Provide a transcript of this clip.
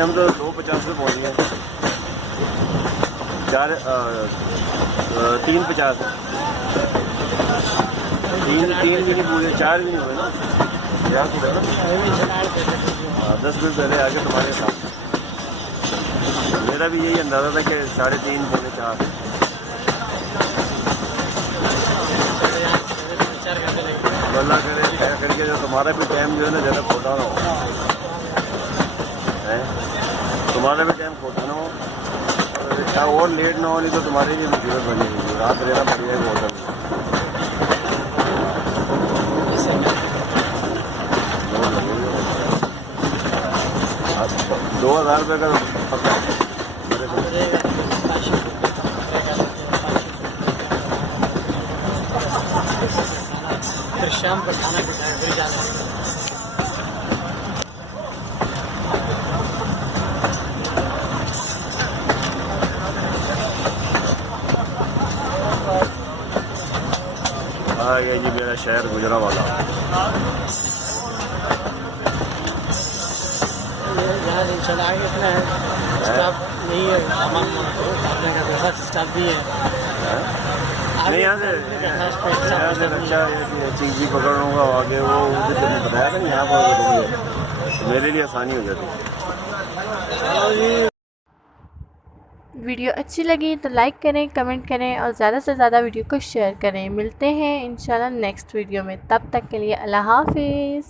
हम तो 250 पे पहुँच गए। 350 तीन भी नहीं पूरे, 4 भी नहीं हुए ना, 50 हुए ना। 10 मिनट पहले आके तुम्हारे साथ मेरा भी यही अंदाज़ा था कि 3.5 पौने 4। अल्लाह करे खैर करके जो तुम्हारा भी टाइम जो है ना ज़्यादा खोटा ना हो, तुम्हारा भी टाइम खोटा ना हो और लेट ना हो, नहीं तो तुम्हारी भी मुसीबत बनेगी। रात रहना पड़ेगा होटल में। 2000 रुपये का फिर शाम को खाना के साथ फिर जाना। आ गया जी मेरा शहर गुजरावाला। चला आगे इतना है स्टाफ नहीं है, सामान अपने का बस स्टाफ भी है। नहीं यहाँ से अच्छा चीज़ भी पकड़ लूँगा आगे, वो मुझे तुमने बताया था यहाँ पर मेरे लिए आसानी हो जाती। वीडियो अच्छी लगी तो लाइक करें, कमेंट करें और ज़्यादा से ज़्यादा वीडियो को शेयर करें। मिलते हैं इंशाल्लाह नेक्स्ट वीडियो में, तब तक के लिए अल्लाह हाफिज़।